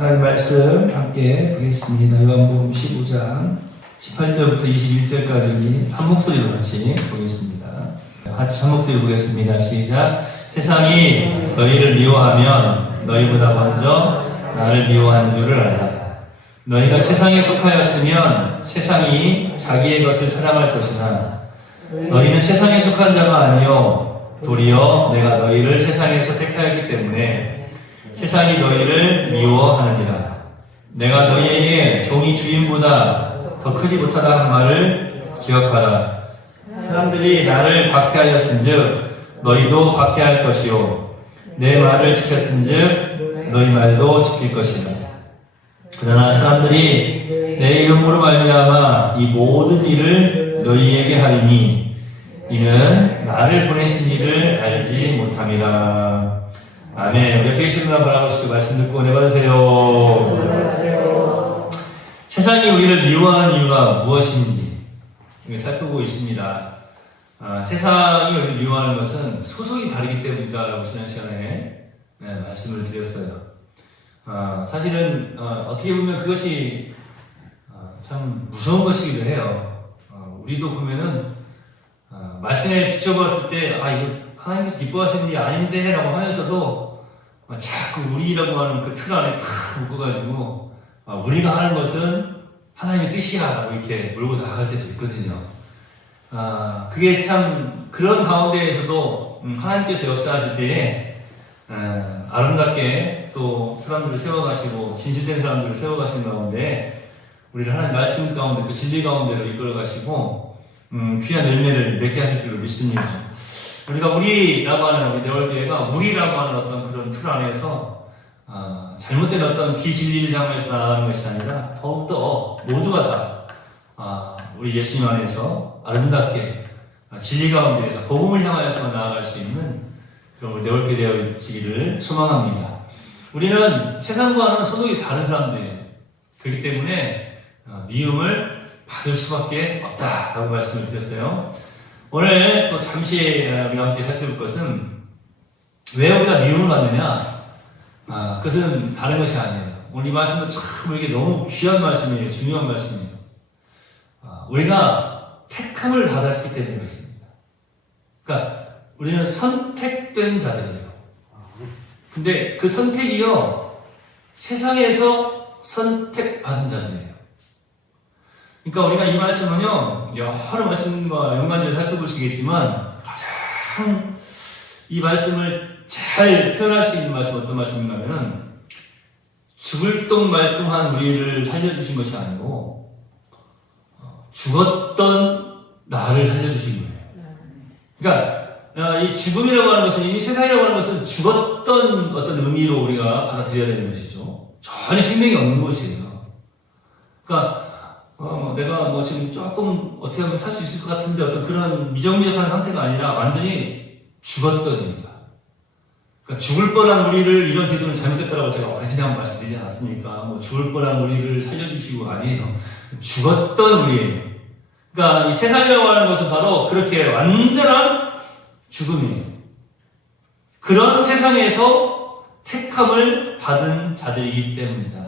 하나님 말씀 함께 보겠습니다. 요한복음 15장 18절부터 21절까지 한 목소리로 같이 보겠습니다. 같이 한 목소리로 보겠습니다. 시작. 세상이 너희를 미워하면 너희보다 먼저 나를 미워한 줄을 알라. 너희가 세상에 속하였으면 세상이 자기의 것을 사랑할 것이나 너희는 세상에 속한 자가 아니요 도리어 내가 너희를 세상에서 택하였기 때문에 세상이 너희를 미워하느니라. 내가 너희에게 종이 주인보다 더 크지 못하다 한 말을 기억하라. 사람들이 나를 박해하였은즉 너희도 박해할 것이요 내 말을 지켰은즉 너희 말도 지킬 것이다. 그러나 사람들이 내 이름으로 말미암아 이 모든 일을 너희에게 하리니 이는 나를 보내신 이를 알지 못함이라. 아멘. 우리 계신 분 바라보시고 말씀 듣고 은혜 받으세요. 세상이 우리를 미워하는 이유가 무엇인지 살펴보고 있습니다. 세상이 우리를 미워하는 것은 소속이 다르기 때문이다라고 지난 시간에 말씀을 드렸어요. 사실은 어떻게 보면 그것이 참 무서운 것이기도 해요. 우리도 보면은 말씀에 비춰봤을 때 이거 하나님께서 기뻐하시는 일이 아닌데 라고 하면서도 자꾸 우리라고 하는 그 틀 안에 탁 묶어가지고 우리가 하는 것은 하나님의 뜻이야 라고 이렇게 몰고 나갈 때도 있거든요. 그게 참 그런 가운데에서도 하나님께서 역사하실 때에 아름답게 또 사람들을 세워가시고 진실된 사람들을 세워가시는 가운데 우리를 하나님 말씀 가운데 또 진리 가운데로 이끌어가시고 귀한 열매를 맺게 하실 줄로 믿습니다. 우리가 우리라고 하는 우리 네월교회가 우리라고 하는 어떤 그런 틀 안에서 잘못된 어떤 비진리를 향해서 나아가는 것이 아니라 더욱더 모두가 다 우리 예수님 안에서 아름답게 진리 가운데에서 복음을 향하여서 나아갈 수 있는 그런 우리 네월교회 되어지기를 소망합니다. 우리는 세상과는 소속이 다른 사람들이에요. 그렇기 때문에 미움을 받을 수밖에 없다라고 말씀을 드렸어요. 오늘 또 잠시 우리가 함께 살펴볼 것은 왜 우리가 미움을 받느냐? 그것은 다른 것이 아니에요. 오늘 이 말씀도 참 우리에게 너무 귀한 말씀이에요. 중요한 말씀이에요. 우리가 택함을 받았기 때문에 그렇습니다. 그러니까 우리는 선택된 자들이에요. 근데 그 선택이요 세상에서 선택받은 자들이에요. 그러니까 우리가 이 말씀은요, 여러 말씀과 연관지어 살펴보시겠지만, 가장 이 말씀을 잘 표현할 수 있는 말씀, 어떤 말씀인가면, 죽을 똥 말똥한 우리를 살려주신 것이 아니고, 죽었던 나를 살려주신 거예요. 그러니까, 이 죽음이라고 하는 것은, 이 세상이라고 하는 것은 죽었던 어떤 의미로 우리가 받아들여야 되는 것이죠. 전혀 생명이 없는 것이에요. 그러니까, 내가 지금 조금 어떻게 하면 살 수 있을 것 같은데 어떤 그런 미정미적한 상태가 아니라 완전히 죽었던입니다. 그러니까 죽을 뻔한 우리를 이런 기도는 잘못됐다라고 제가 오래전에 한번 말씀드리지 않았습니까? 죽을 뻔한 우리를 살려주시고 아니에요. 죽었던 우리예요. 그러니까 이 세상이라고 하는 것은 바로 그렇게 완전한 죽음이에요. 그런 세상에서 택함을 받은 자들이기 때문이다.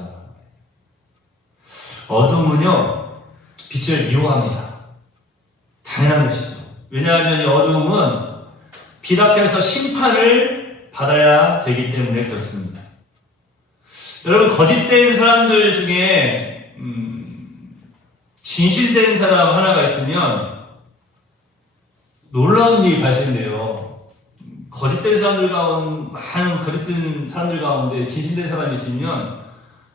어둠은요, 빛을 미워합니다. 당연한 것이죠. 왜냐하면 이 어둠은 빛 앞에서 심판을 받아야 되기 때문에 그렇습니다. 여러분, 거짓된 사람들 중에 진실된 사람 하나가 있으면 놀라운 일이 발생돼요. 거짓된 사람들 가운데, 많은 거짓된 사람들 가운데 진실된 사람이 있으면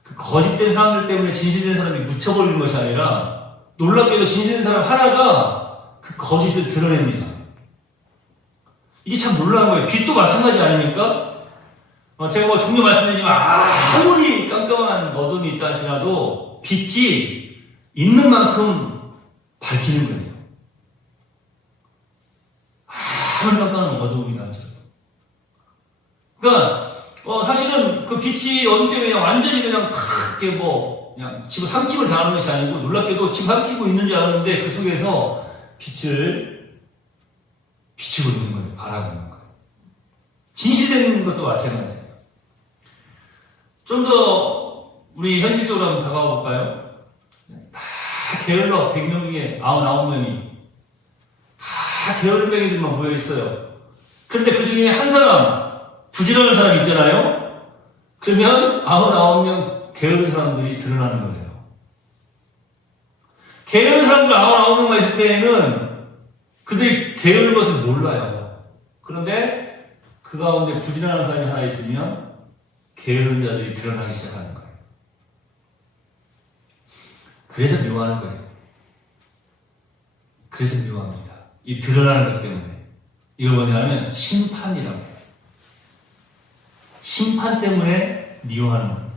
그 거짓된 사람들 때문에 진실된 사람이 묻혀버리는 것이 아니라 놀랍게도 진실된 사람 하나가 그 거짓을 드러냅니다. 이게 참 놀라운 거예요. 빛도 마찬가지 아닙니까? 제가 종종 말씀드리지만 아무리 깜깜한 어둠이 있다 할지라도 빛이 있는 만큼 밝히는 거예요. 아무리 깜깜한 어둠이다 할지라도. 그러니까 사실은 그 빛이 어둠 때문에 그냥 완전히 그냥 크게 그냥 집어삼킴을 당하는 것이 아니고 놀랍게도 집어삼키고 있는 줄 알았는데 그 속에서 빛을 비추고 있는 거예요. 바라고 있는 거예요. 진실된 것도 마찬가지예요. 좀 더 우리 현실적으로 한번 다가가 볼까요? 다 게을러 100명 중에 99명이 다 게으름뱅이들만 모여 있어요. 그런데 그 중에 한 사람, 부지런한 사람이 있잖아요? 그러면 99명 게으른 사람들이 드러나는 거예요. 게으른 사람들 99명만 있을 때에는 그들이 게으른 것을 몰라요. 그런데 그 가운데 부지런한 사람이 하나 있으면 게으른 자들이 드러나기 시작하는 거예요. 그래서 묘하는 거예요. 그래서 묘합니다. 이 드러나는 것 때문에. 이걸 뭐냐면 심판이라고 해요. 심판 때문에 미워하는 거예요.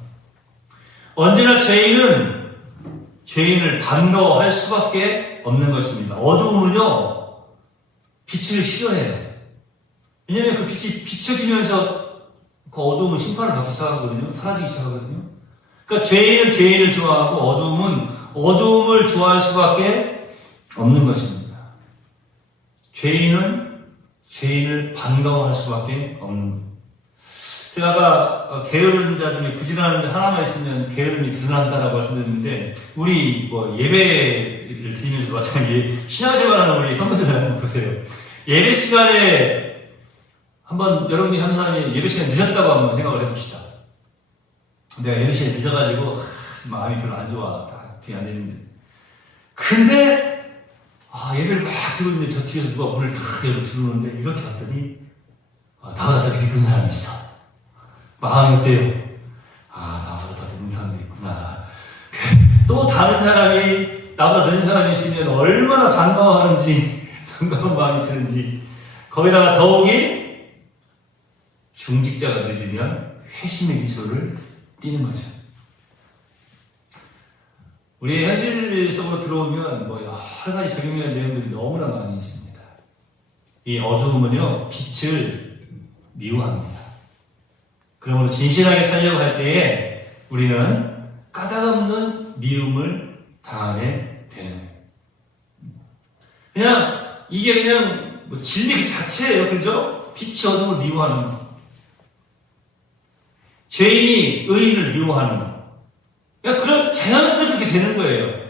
언제나 죄인을 반가워할 수밖에 없는 것입니다. 어두움은요, 빛을 싫어해요. 왜냐면 그 빛이 비춰지면서 그 어두움은 심판을 받기 시작하거든요. 사라지기 시작하거든요. 그러니까 죄인은 죄인을 좋아하고 어두움은 어두움을 좋아할 수밖에 없는 것입니다. 죄인은 죄인을 반가워할 수밖에 없는 것. 제가 아까 게으른 자 중에 부지런한 자 하나만 있으면 게으름이 드러난다라고 말씀드렸는데, 우리 예배를 드리면서 마찬가지 신앙생활하는 우리 성도들 한번 보세요. 예배 시간에 한번 여러분이 한 사람이 예배 시간에 늦었다고 한번 생각을 해봅시다. 내가 예배 시간에 늦어가지고 마음이 별로 안 좋아. 다 뒤에 앉아있는데. 근데 예배를 막 들고 있는데 저 뒤에서 누가 문을 탁 열고 들어오는데 이렇게 왔더니 나보다 더 늦은 사람이 있어. 마음이 어때요? 나보다 더 늦은 사람도 있구나. 또 다른 사람이 나보다 늦은 사람이 있으면 얼마나 반가워하는지, 반가운 마음이 드는지. 거기다가 더욱이 중직자가 늦으면 회심의 미소를 띠는 거죠. 우리 현실 속으로 들어오면 여러 가지 적용할 내용들이 너무나 많이 있습니다. 이 어두움은요, 빛을 미워합니다. 그러므로 진실하게 살려고 할 때에 우리는 까닭없는 미움을 당하게 되는 거예요. 그냥 이게 그냥 진리 그 자체예요. 그죠? 빛이 어둠을 미워하는 거. 죄인이 의인을 미워하는 거. 그럼 자연스럽게 그렇게 되는 거예요.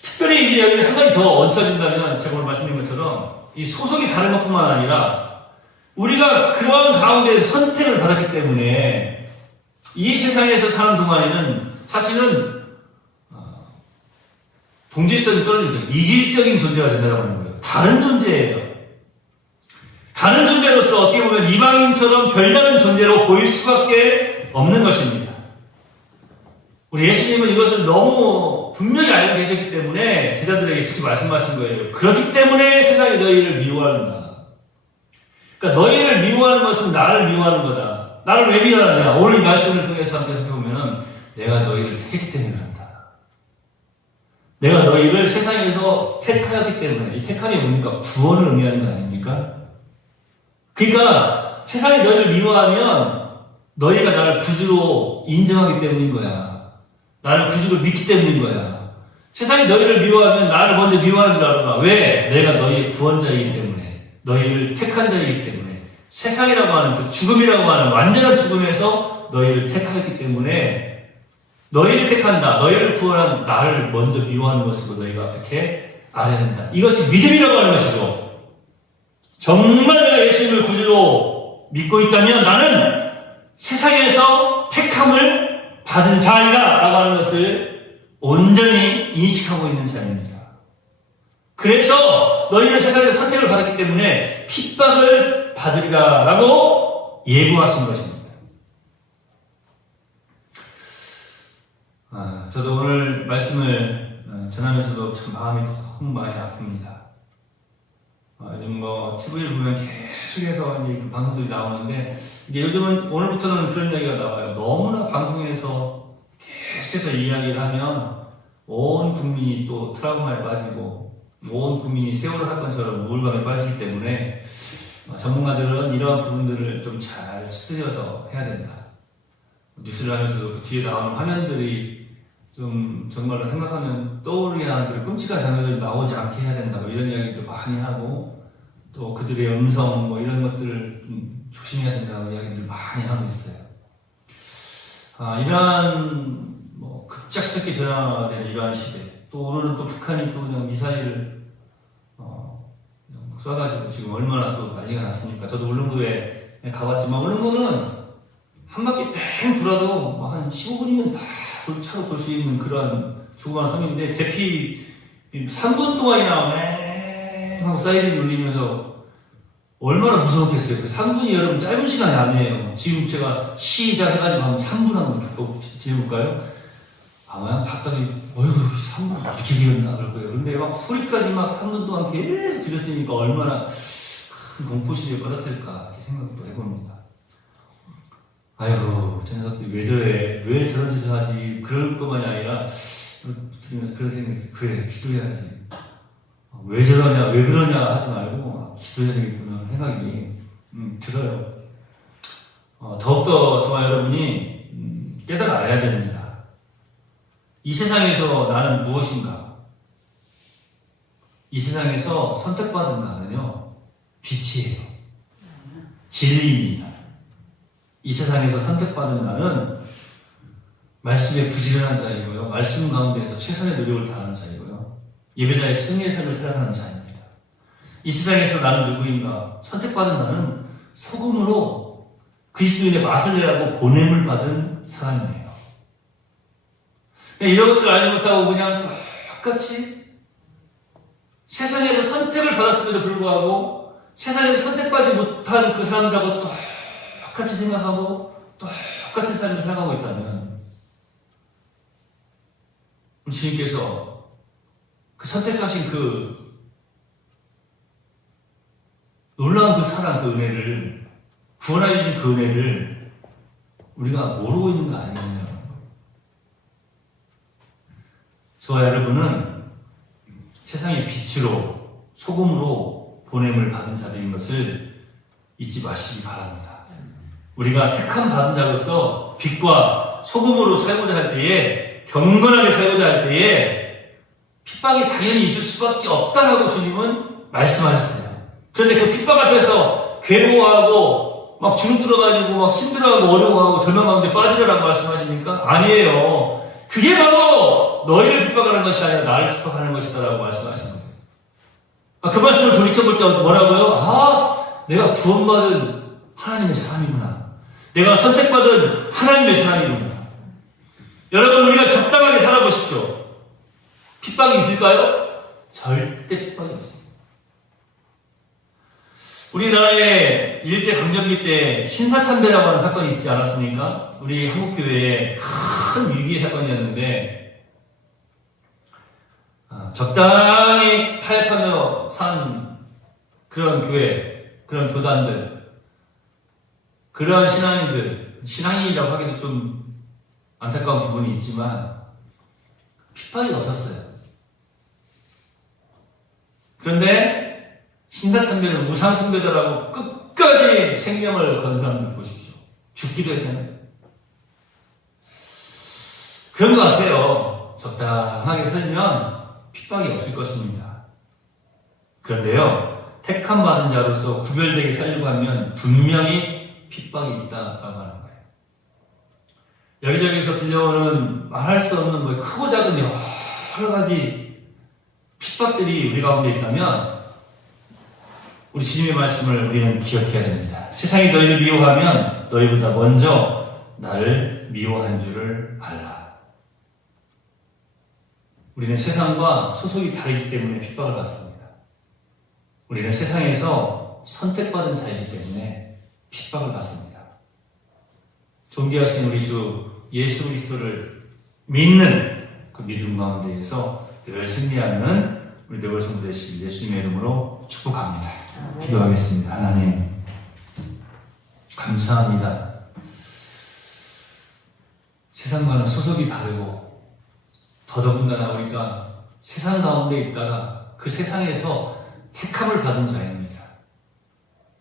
특별히 이제 여기 한 가지 더 얹혀진다면, 제가 오늘 말씀드린 것처럼 이 소속이 다른 것뿐만 아니라 우리가 그러한 가운데서 선택을 받았기 때문에 이 세상에서 사는 동안에는 사실은 동질성이 떨어지죠. 이질적인 존재가 된다고 하는 거예요. 다른 존재예요. 다른 존재로서 어떻게 보면 이방인처럼 별다른 존재로 보일 수밖에 없는 것입니다. 우리 예수님은 이것을 너무 분명히 알고 계셨기 때문에 제자들에게 그렇게 말씀하신 거예요. 그렇기 때문에 세상이 너희를 미워하는다. 그러니까 너희를 미워하는 것은 나를 미워하는 거다. 나를 왜 미워하느냐? 오늘 이 말씀을 통해서 함께 살펴보면 내가 너희를 택했기 때문에 그런다. 내가 너희를 세상에서 택하였기 때문에. 이 택함이 뭡니까? 구원을 의미하는 거 아닙니까? 그러니까 세상이 너희를 미워하면 너희가 나를 구주로 인정하기 때문인 거야. 나를 구주로 믿기 때문인 거야. 세상이 너희를 미워하면 나를 먼저 미워하는 줄 알아. 왜? 내가 너희의 구원자이기 때문에. 너희를 택한 자이기 때문에. 세상이라고 하는 그 죽음이라고 하는 완전한 죽음에서 너희를 택하였기 때문에 너희를 택한다. 너희를 구원한 나를 먼저 미워하는 것으로 너희가 어떻게 알아야 된다. 이것이 믿음이라고 하는 것이죠. 정말 내가 예수님을 구주로 믿고 있다면 나는 세상에서 택함을 받은 자이다 라고 하는 것을 온전히 인식하고 있는 자입니다. 그래서 너희는 세상에서 선택을 받았기 때문에 핍박을 받으리라 라고 예고하신 것입니다. 저도 오늘 말씀을 전하면서도 참 마음이 너무 많이 아픕니다. 요즘 TV를 보면 계속해서 이제 방송들이 나오는데, 이게 요즘은 오늘부터는 그런 이야기가 나와요. 너무나 방송에서 계속해서 이야기를 하면 온 국민이 또 트라우마에 빠지고 온 국민이 세월호 사건처럼 우울감에 빠지기 때문에 전문가들은 이러한 부분들을 좀 잘 추스려서 해야 된다. 뉴스를 하면서도 그 뒤에 나오는 화면들이 좀 정말로 생각하면 떠오르게 하는 그런 끔찍한 장면들이 나오지 않게 해야 된다. 이런 이야기도 많이 하고, 또 그들의 음성 이런 것들을 좀 조심해야 된다고 이야기들을 많이 하고 있어요. 이러한 급작스럽게 변화된 이러한 시대, 또 오늘은 또 북한이 또 그냥 미사일을 쏴가지고 지금 얼마나 또 난리가 났습니까? 저도 울릉도에 가봤지만 울릉도는 한 바퀴 뺑 돌아도 한 15분이면 다 차로 돌 수 있는 그러한 조그마한 섬인데 대피 3분 동안이나 맹 하고 사이렌이 울리면서 얼마나 무서웠겠어요. 그 3분이 여러분 짧은 시간이 아니에요. 지금 제가 시작해가지고 한 3분 한번 지내볼까요? 아마 답답히 어휴 3분 어떻게 길었나 그럴 거예요. 근데 막 소리까지 막 3분 동안 계속 들렸으니까 얼마나 큰 공포심에 빠졌을까 이렇게 생각도 해봅니다. 아이고 저 녀석들이 왜 저래, 왜 저런 짓을 하지, 그럴 것만이 아니라 들으면서 그런 생각이 있어요. 그래 기도해야지, 왜 저러냐 왜 그러냐 하지 말고 기도해야 되겠구나 생각이 들어요. 더욱더 저와 여러분이 깨달아야 됩니다. 이 세상에서 나는 무엇인가? 이 세상에서 선택받은 나는요 빛이에요. 진리입니다. 이 세상에서 선택받은 나는 말씀에 부지런한 자이고요, 말씀 가운데에서 최선의 노력을 다하는 자이고요, 예배자의 승리의 삶을 살아가는 자입니다. 이 세상에서 나는 누구인가? 선택받은 나는 소금으로 그리스도인의 맛을 내라고 보냄을 받은 사람이에요. 이런 것들 알지 못하고 그냥 똑같이 세상에서 선택을 받았음에도 불구하고 세상에서 선택받지 못한 그 사람들하고 똑같이 생각하고 똑같은 삶을 살아가고 있다면 주님께서 그 선택하신 그 놀라운 그 사랑, 그 은혜를, 구원하여 주신 그 은혜를 우리가 모르고 있는 거 아니냐. 저와 여러분은 세상의 빛으로, 소금으로 보냄을 받은 자들인 것을 잊지 마시기 바랍니다. 우리가 택함 받은 자로서 빛과 소금으로 살고자 할 때에, 경건하게 살고자 할 때에 핍박이 당연히 있을 수밖에 없다라고 주님은 말씀하셨어요. 그런데 그 핍박 앞에서 괴로워하고 막 주눅들어가지고 막 힘들어하고 어려워하고 절망 가운데 빠지라고 말씀하십니까? 아니에요. 그게 바로 너희를 핍박하는 것이 아니라 나를 핍박하는 것이다라고 말씀하신 거예요. 그 말씀을 돌이켜볼 때 뭐라고요? 내가 구원받은 하나님의 사람이구나. 내가 선택받은 하나님의 사람이구나. 여러분, 우리가 적당하게 살아보십시오. 핍박이 있을까요? 절대 핍박이 없습니다. 우리나라에 일제강점기 때 신사참배라고 하는 사건이 있지 않았습니까? 우리 한국교회에 큰 위기의 사건이었는데 적당히 타협하며 산 그런 교회, 그런 교단들, 그러한 신앙인들, 신앙인이라고 하기도 좀 안타까운 부분이 있지만 핍박이 없었어요. 그런데 신사참배는 우상숭배자라고 끝까지 생명을 건 사람들 보십시오. 죽기도 했잖아요. 그런 것 같아요. 적당하게 살면 핍박이 없을 것입니다. 그런데요, 택함 받은 자로서 구별되게 살려고 하면 분명히 핍박이 있다라고 하는 거예요. 여기저기서 들려오는 말할 수 없는 크고 작은 여러 가지 핍박들이 우리 가운데 있다면 우리 주님의 말씀을 우리는 기억해야 됩니다. 세상이 너희를 미워하면 너희보다 먼저 나를 미워한 줄을 알라. 우리는 세상과 소속이 다르기 때문에 핍박을 받습니다. 우리는 세상에서 선택받은 자이기 때문에 핍박을 받습니다. 존귀하신 우리 주 예수 그리스도를 믿는 그 믿음 가운데에서 늘 승리하는 우리 너희 성도 되시길 예수님의 이름으로 축복합니다. 기도하겠습니다. 하나님, 감사합니다. 세상과는 소속이 다르고 더더군다나 우리가 세상 가운데 있다가 그 세상에서 택함을 받은 자입니다.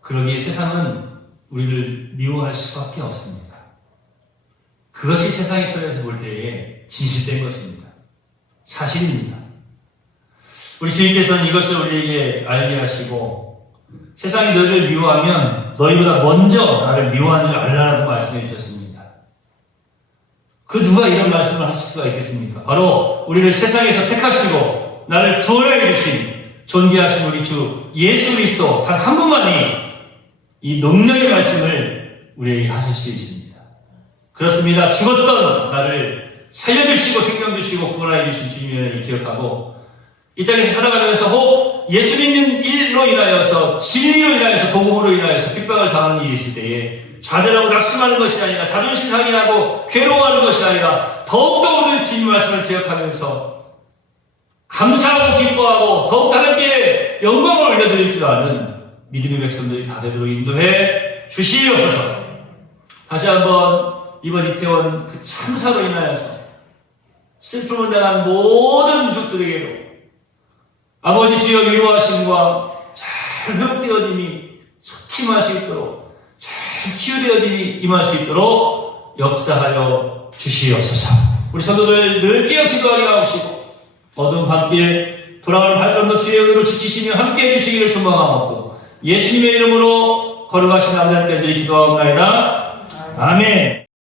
그러기에 세상은 우리를 미워할 수밖에 없습니다. 그것이 세상의 편에서 볼 때에 진실된 것입니다. 사실입니다. 우리 주님께서는 이것을 우리에게 알게 하시고 세상이 너희를 미워하면 너희보다 먼저 나를 미워하는 줄 알라라고 말씀해 주셨습니다. 그 누가 이런 말씀을 하실 수가 있겠습니까? 바로 우리를 세상에서 택하시고 나를 구원해 주신 존귀하신 우리 주 예수 그리스도 단 한 분만이 이 능력의 말씀을 우리에게 하실 수 있습니다. 그렇습니다. 죽었던 나를 살려주시고 생명 주시고 구원해 주신 주님을 기억하고 이 땅에서 살아가면서 혹 예수 믿는 일로 인하여서 진리로 인하여서 복음으로 인하여서 핍박을 당하는 일이 있을 때에 좌절하고 낙심하는 것이 아니라 자존심 상해하고 괴로워하는 것이 아니라 더욱더 오늘 주님 말씀을 기억하면서 감사하고 기뻐하고 더욱 하나님께 영광을 올려드릴 줄 아는 믿음의 백성들이 다 되도록 인도해 주시옵소서. 다시 한번 이번 이태원 그 참사로 인하여서 슬픔을 당한 모든 유족들에게로 아버지 주여 위로하심과 잘 회복되어짐이 속히 수 있도록 잘 치유되어짐이 임할 수 있도록 역사하여 주시옵소서. 우리 성도들 늘 깨어 기도하게 하옵시고 어두운 밤길 돌아가는 발걸음도 주의 은혜로 지키시며 함께해 주시기를 소망하옵고 예수님의 이름으로 거룩하신 아버지 하나님께 기도하옵나이다. 아멘.